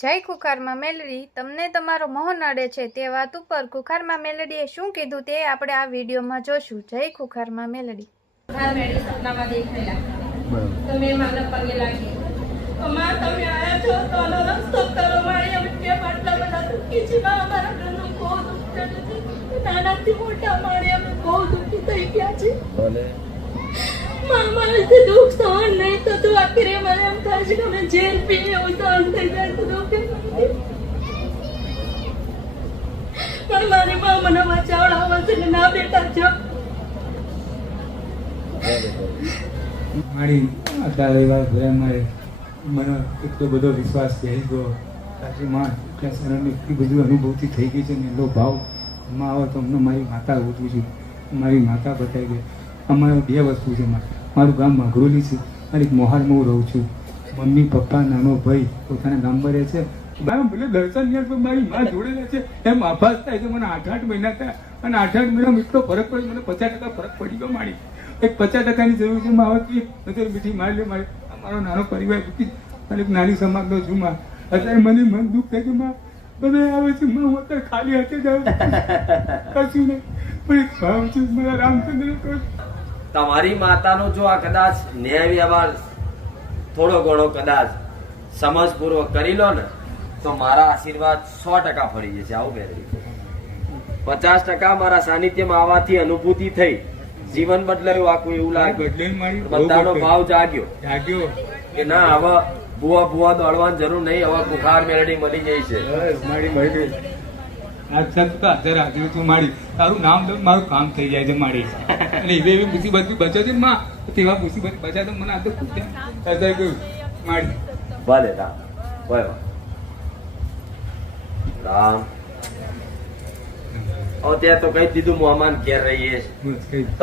જય ખુખારમાં મેલડી, તમને તમારો મોહ નડે છે તે વાત ઉપર ખુખારમાં મેલડીએ શું કીધું તે આપણે આ વિડીયોમાં જોશું. જય ખુખારમાં મેલડી. ખુખાર મેલડી સપનામાં દેખાયેલા તો મેં મારા પગે લાગી, માં તમે આયા છો તો આનો રસ્તો કરો. મારી અમે કેમ આટલા બધા દુઃખી છીએ? અમારા ઘરનું બહુ દુઃખ ચાલે છે. નાનાથી મોટા મારે અમે બહુ દુઃખી થઈ ગયા છે. મારાથી દુઃખ સહન નહીં થતું. આખરે મને એમ થાય છે કે અમે જેલ પીએ એવું સહન થઈ જાય તો દુઃખ પણ મારી મા મને બચાવડાવે છે કે ના બેટા જો મારી અત્યારે વાત ભર્યા મારે મને એટલો બધો વિશ્વાસ બેસી ગયો. સાચી માં એટલા સરળની એટલી બધી અનુભૂતિ થઈ ગઈ છે ને એટલો ભાવ માં આવે તો અમને મારી માતા ઉઠું છું. મારી માતા બતાવી ગઈ. અમારે બે વસ્તુ છે. મારું ગામ માઘરોલી છે અને એક મોહાલમાં હું રહું છું. મમ્મી પપ્પા નાનો ભાઈ પોતાના ગામમાં રહે છે. ભલે દર્શન યાર પણ મારી માં જોડેલા છે એમ આભાસ થાય છે. મને 8 મહિના થયા અને 8 મહિનામાં એટલો ફરક પડ્યો. મને 50% ફરક પડી ગયો. મારી એક 50%ની જરૂર છે. માં આવતી નજર મીઠી મારી લે. મારે મારો નાનો પરિવાર દુઃખી અને એક નાની સમાજનો છું. માં અત્યારે મને મન દુઃખ થાય કે માં બધા આવે છે. માં હું અત્યારે ખાલી હાથે જ આવું કશું નહીં પણ એક ભાવ છે મારા રામચંદ્ર. તમારી માતાનો જો આ કદાચ ન્યાય વ્યવહાર થોડો ઘણો કદાચ સમજપૂર્વક કરી લો ને તો મારા આશીર્વાદ 100% ફરી જશે. આવું બેરી 50% મારા સાનિધ્યમાં આવવાથી અનુભૂતિ થઈ. જીવન બદલાયું. આખું એવું લાગ્યું. બધાનો ભાવ જાગ્યો કે ના હવે ભૂવા દોડવાની જરૂર નહીં. હવે ખુખાર મેલડી મળી જાય છે. મારી તારું નામ દઉં મારું કામ થઈ જાય છે. મારી અને એવી મુસીબત બચે છે માં તેવા મુસીબત બચા તો મને આ તો ગયું મારી ભલે રામ ભલે રામ. ત્યાં તો કઈ દીધું મોહમાન ઘેર રહીએ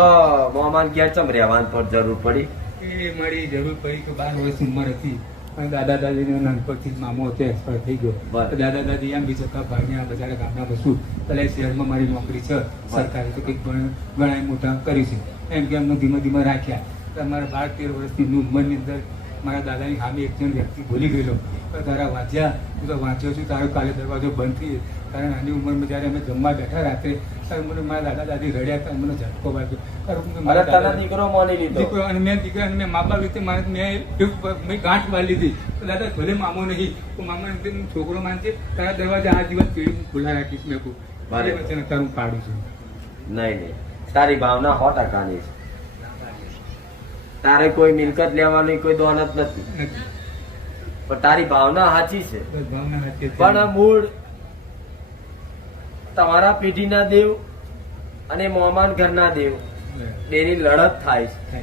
તો મોહમાન ઘેર ચમ રહેવાની પણ જરૂર પડી. એ મારી જરૂર પડી તો 12 વર્ષ ઉંમર હતી અને દાદા દાદીનો નાનપણથી જ મામો હતો એક્સપાયર થઈ ગયો. દાદા દાદી એમ બી છતાં ભાગ્યા બધા ગામના વસ્તુ પેલા શહેરમાં મારી નોકરી છે સરકારી તો કંઈક ઘણા મોટા કર્યું છે એમ કે એમને ધીમે ધીમે રાખ્યા. મારા 12-13 વર્ષની ઉંમરની અંદર મારા દાદાની સામે એક જણ વ્યક્તિ બોલી ગયેલો તારા વાંચ્યા તું તો વાંચ્યો છું તારો કાલે દરવાજો બંધ થઈ કારણ નાની ઉંમરમાં જયારે અમે જમવા બેઠા રાત્રે ત્યારે મને મારા દાદા દાદી રડ્યા હતા. મને ઝટકો વાગ્યો દીકરો માની લીધો અને મેં દીકરા મેં મા બાપ રીતે મારે મેં ગાંઠ બાંધી લીધી. તો દાદા ભલે મામો નહીં તો મામા છોકરો માનશે તારા દરવાજા આ જીવન પેઢી ખુલ્લા રાખીશ. મેં કહું મારે વચ્ચે તારું પાડું છું. નહીં તારી ભાવના 100%ની છે. તારે કોઈ મિલકત લેવાની કોઈ દોનત નથી પણ તારી ભાવના સાચી છે. પણ મૂળ તમારા પેઢીના દેવ અને મોહમાન ઘરના દેવ બેની લડત થાય છે.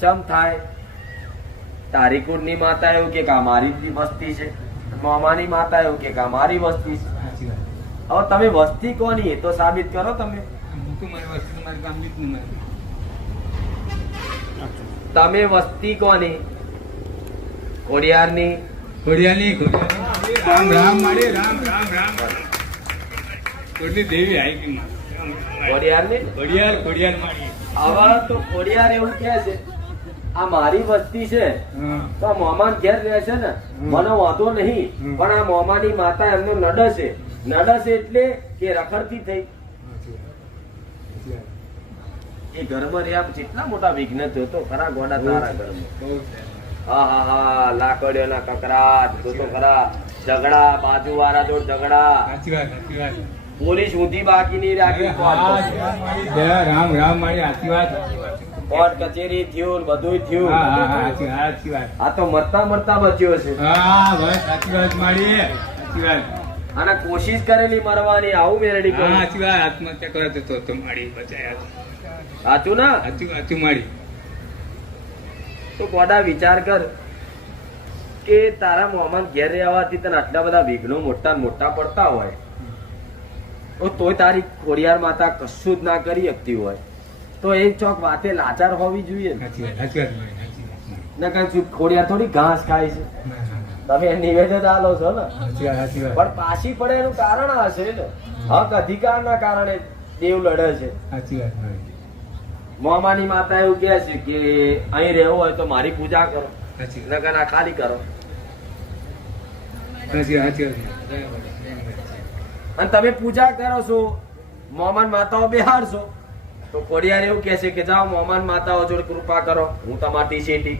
ચમ થાય? તારી કુળની માતા એવું કે મારી વસ્તી છે, મોમાની માતા એવું કે મારી વસ્તી છે. હવે તમે વસ્તી કોની તો સાબિત કરો. તમે વસ્તી કોની? ખોડિયારની. રામ રામ મારી રામ રામ રામ દેવી આવી ખોડિયારની. ખોડિયાર મારી આવા તો ખોડિયાર એવું કે છે આ મારી વસ્તી છે તો મોમાન ઘેર રહે છે ને મને વાંધો નહીં પણ આ મોમાની માતા એમનો નડશે એટલે કે રખડતી થઈ. એ ઘરમાં રહ્યા કેટલા મોટા વિઘ્ન થયો તો ખરા ગોડા તારા ઘરમાં. હા લાકડીઓના કકરાટ તો ખરા ઝઘડા, બાજુ વાળા જોડ ઝઘડા, પોલીસ ઊંધી બાકી નહીં રાખી. રામ રામ મારી સાચી વાત. કોર્ટ કચેરી થયું બધું થયું. આ તો મરતા બચ્યો છે. સાચી વાત મારી સાચી વાત. અને કોશિશ કરેલી મરવાની. આવું મેરડી સાચી વાત. આત્મહત્યા કરે તો મારી બચાયા. સાચું ના? સાચું મારી. તો કોડા વિચાર કર કે તારા મોહમાન ઘેર રહેવાથી તને આટલા બધા વિઘ્નો મોટા પડતા હોય તોય તારી ખોડિયાર માતા કશું જ ના કરી શકતી હોય તો એ ચોક વાતે લાચાર હોવી જોઈએ ને. ખોડિયાર થોડી ઘાસ ખાય છે. તમે નિવેદન આલો છો ને પણ પાછી પડે એનું કારણ હશે ને. હક અધિકાર ના કારણે દેવ લડે છે. મોમાની માતા એવું કે છે કે અહીં રહેવું હોય તો મારી પૂજા કરો, નગર ખાલી કરો. સાચી વાત. અને તમે પૂજા કરો છો, મોમાન માતાઓ બેહાડશો, તો ખોડિયાર એવું કહે છે કે જાઓ મોમાન માતાઓ જોડે કૃપા કરો, હું તમારી શેઠી.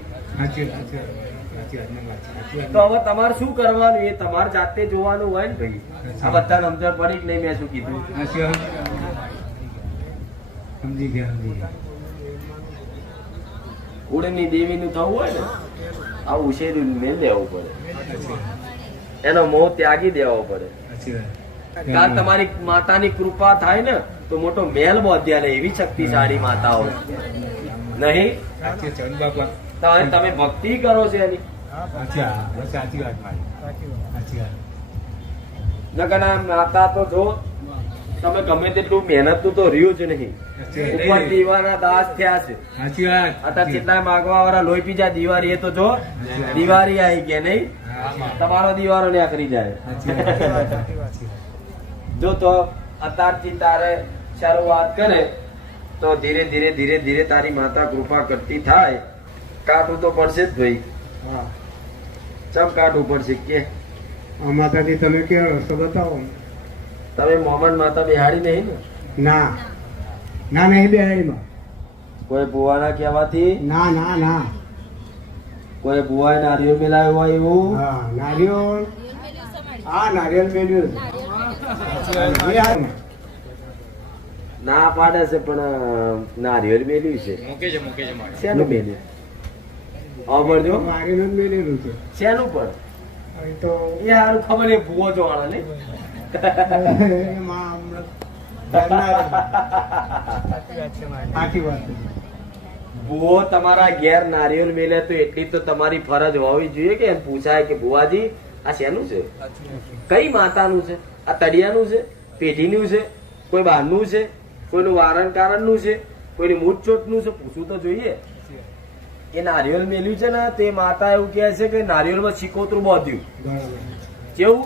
તો હવે તમારે શું કરવાનું એ તમારે જાતે જોવાનું હોય ને ભાઈ. આ બધા સમજણ પડી કે નહીં મેં શું કીધું? સમજી ગયા. કુળની દેવીનું થવું હોય ને આ ઉછેરું મેલ દેવું પડે, એનો મોહ ત્યાગી દેવો પડે. કાલ તમારી માતાની કૃપા થાય ને તો મોટો મેલ બોધ્યા લે એવી શક્તિશાળી માતાઓ નહીં. તમે ભક્તિ કરો છો એની. સાચી વાત મારી. નકર આ માતા તો જો તમે ગમે તેટલું મહેનત તો રહ્યું જ નહીં. ઉપર દીવાના દાસ થયા છે. સાચી વાત. અત્યારે કેટલાય માગવા વાળા લોહી પી જાય દિવાળી, એ તો જો દિવાળી આવી કે નહીં, તમારો દિવાળો ને આખરી જાય. જો તો અત્યારથી તારે શરૂઆત કરે તો ધીરે ધીરે ધીરે ધીરે તારી માતા કૃપા કરતી થાય. કાઢવું તો પડશે જ ભાઈ. ચમ કાઢવું પડશે કે માતાજી તમે કેવો રસ્તો બતાવો. તમે મોહમ્મદ માતા બેહાડી નહીં ને? ના ના, નહીં બેહાડીમાં. કોઈ ભુવાના કહેવાથી? ના ના ના. કોઈ ભુવાએ નારિયેળ મિલાવ્યો હોય એવું? હા, નારિયેળ. હા, નારિયેળ મેળવ્યું. ના પાડે છે પણ નારિયેળ મેલ્યું છે. શેનું મેલ્યું? આવડજો. નારિયેળ મેળવેલું છે. શેનું પણ? તો એ હારું ખબર એ ભૂવો જોવાના ને. સાચી વાત. ભૂવો તમારા ઘેર નારિયેળ મેલે તો એટલી તો તમારી ફરજ હોવી જોઈએ કે એમ પૂછાય કે ભુવાજી આ શેનું છે, કઈ માતાનું છે, આ તળિયાનું છે, પેઢીનું છે, કોઈ બહારનું છે, કોઈનું વારણ કારણનું છે, કોઈની મૂઠચોટનું છે, પૂછવું તો જોઈએ. એ નારિયેળ મેલ્યું છે ને તે માતા એવું કહે છે કે નારિયેળમાં શિકોતરું બાંધ્યું. કેવું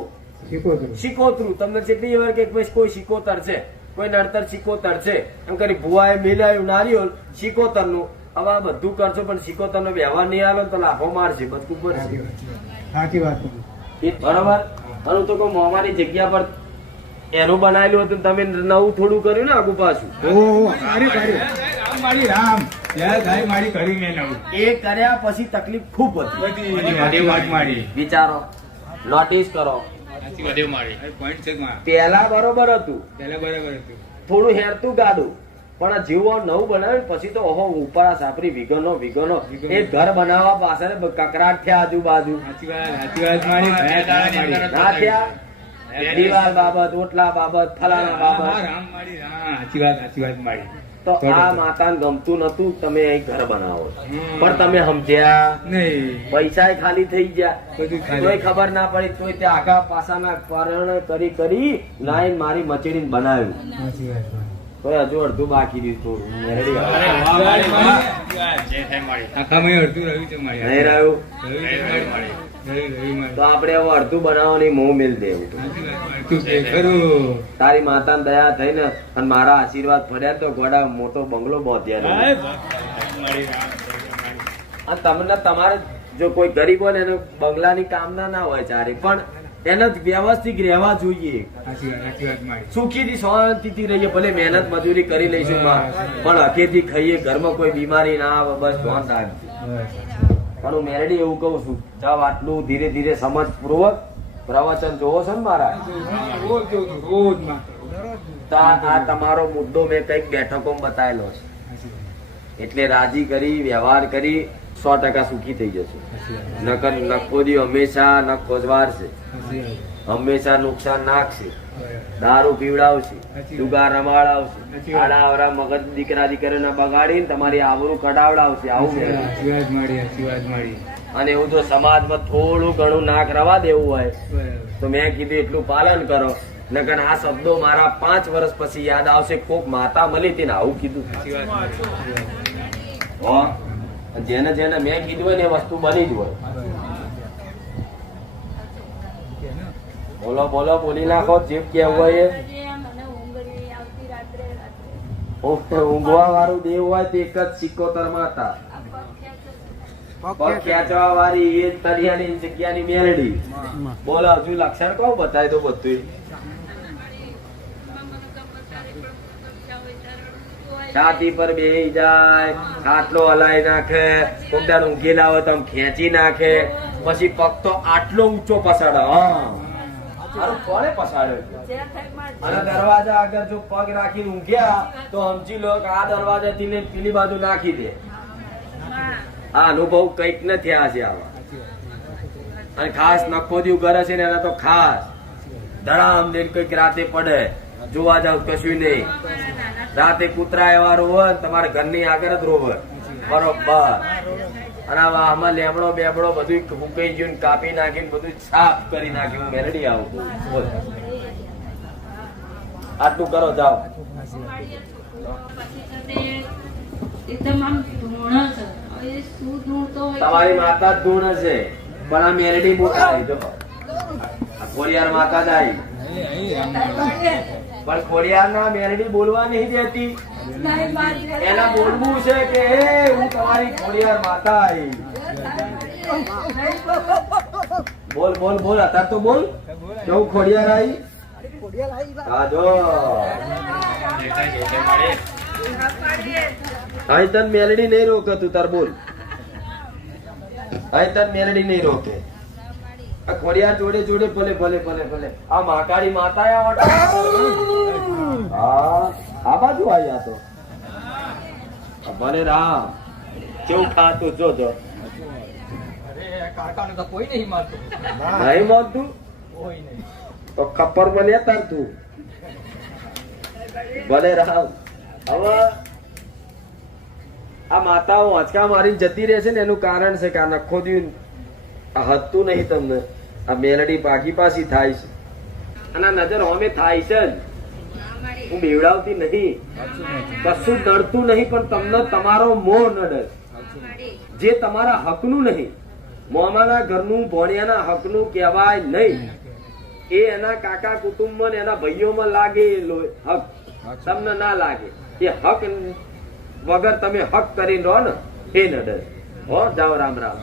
શિકોતરું? તમને જેટલી વાર કે કોઈ શિકોતર છે, કોઈ નડતર શિકોતર છે એમ કરી ભુવાએ મેલાયું નારિયેળ શિકોતર નું. હવે આ બધું કરશો પણ શિકોતર નો વ્યવહાર નહીં આવે તો લાફો મારશે, બધું પડશે. સાચી વાત. બરોબર. અને તો કોઈ મોમાની જગ્યા પર એનું બનાવેલું હતું, તમે નવું થોડું કર્યું ને આગુ પાછું. એ કર્યા પછી તકલીફ ખૂબ હતી. વિચારો, નોટિસ કરો. પેલા બરોબર હતું, થોડું હેરતું ગાડું, પણ જેવો નવું બનાવ્યું પછી તો ઓહો ઉપરા સાપરી વિગનો એ ઘર બનાવવા પાછળ કકરાટ થયા આજુબાજુ. ના થયા? દિવાલ બાબત, ઓટલા બાબત, ફલાણા બાબત. તો આ માતાને ગમતું નતું તમે અહીં ઘર બનાવો, પણ તમે સમજ્યા નહીં. પૈસા ખાલી થઈ ગયા, કોઈ ખબર ના પડી, કોઈ ત્યાં આગા પાસાના કારણ કરી લાઈન મારી મચેડીને બનાવ્યું. તો હજુ અડધું બાકી રહ્યું, નહીં રહ્યું. તો આપડે હવે અડધું બનાવવાની મોં મેલ દેવું. તારી માતાને દયા થઈ ને અને મારા આશીર્વાદ પડ્યા તો ગોડા મોટો બંગલો બાંધ્યા. તમને તમારે જો કોઈ ગરીબ હોય ને એને બંગલાની કામના ના હોય ચારે, પણ એને વ્યવસ્થિત રહેવા જોઈએ. સુખીથી શાંતિથી રહીએ, ભલે મહેનત મજૂરી કરી લઈશું પણ હકેથી ખાઈએ, ઘરમાં કોઈ બીમારી ના આવે, બસ ધ્યાન રાખજો. પણ હું મેરડી એવું કઉ છું, ચાલ આટલું ધીરે ધીરે સમજ પૂર્વક પ્રવચન જોવો છો ને મારા. આ તમારો મુદ્દો મેં કઈક બેઠકો બતાવેલો છે, એટલે રાજી કરી વ્યવહાર કરી 100% સુખી થઈ જશે. નકર નખોદી હંમેશા નખ ખોજવારશે, હંમેશા નુકસાન નાખશે, દારૂ પીવડાવશે, જુગાર રમાડાવશે, આડાવરા મગજ દીકરા દીકરીને બગાડીને તમારી આબરૂ કઢાવડાવશે. આવું અને એવું જો સમાજમાં થોડું ઘણું નાક રવા દેવું હોય તો મેં કીધું એટલું પાલન કરો. નકર આ શબ્દો મારા 5 વર્ષ પછી યાદ આવશે, કોક માતા મળી હતી ને આવું કીધું. જેને જેને મેં કીધું હોય ને એ વસ્તુ બની જ હોય. બોલો બોલો, બોલી નાખો જે કેવું હોય એ. ઊંઘવા વાળું દેવ હોય તો એક જ 77 માં હતા. પગ ખેંચવા વાળી એ તળિયાની જગ્યાની મેલડી. બોલો હજુ લક્ષણ કોણ બતાય તો બધું? છાતી પર બેહી જાય, ખાટલો હલાઈ નાખે, કોક દાડો ઊંઘેલા હોય તો આમ ખેંચી નાખે, પછી પગ તો આટલો ઊંચો પસાડે. હા કોને પસાડ્યો? અને દરવાજા આગળ જો પગ રાખીને ઊંઘ્યા તો સમજી લો કે આ દરવાજા થી લઈને પેલી બાજુ નાખી દે. આ અનુભવ કઈક ને થયા છે આવા. અને ખાસ નખોદ્યું કરે છે ને એના તો ખાસ ધડામ દે કઈક રાતે પડે, જોવા જાવ કશું નહીં. રાતે કૂતરા એવા રોવે, તમારે ઘરની આગળ જ રોવે બરોબર. અને આમાં લેમડો બેબડો બધું ફૂંકાઈ ગયું, કાપી નાખીને બધું સાફ કરી નાખ્યું. મેલડી આવું બોલ. આટલું કરો જાઓ. એકદમ આમ ધૂણ છે. હવે શું ધૂણ તો તમારી માતા જ ધૂણ છે, પણ આ મેલડી મોટા આવી. જો ખોડિયાર માતા જ આવી, પણ ખોડિયાર ના મેલડી બોલવા નહીં દેતી. એના બોલવું છે કે હે હું તમારી ખોડિયાર માતા આવી. બોલ બોલ બોલ, અત્યારે તો બોલ કે હું ખોડિયાર આવી. હા જો અહીં તન મેલડી નહીં રોકે, તું તાર બોલ. અહીં તન મેલડી નહીં રોકે. આ ખોડિયાર જોડે જોડે ભલે ભલે ભલે ભલે આ મહાકાળી માતા આ બાજુ આવ્યા તો ભલે રામ કેવું ખાતું જોજો. નહીં માનતું તો ખપ્પર બને તાર તું. ભલે રામ. હવે આ માતાઓ આંચકા મારીને જતી રહે છે ને એનું કારણ છે કે આ નખો દ્યું હતું નહીં તમને. આ મેલડી પાકી પાછી થાય છે અને આ નજર હોમે થાય છે જ. હું બેવડાવતી નહીં, કશું નડતું નહીં, પણ તમને તમારો મોહ નડે જે તમારા હકનું નહીં. મોમાના ઘરનું ભોણિયાના હકનું કહેવાય નહીં. એ એના કાકા કુટુંબમાં એના ભાઈઓમાં લાગે હક, તમને ના લાગે. એ હક વગર તમે હક કરી રહો ને એ નડે. હો જાઓ. રામ રામ.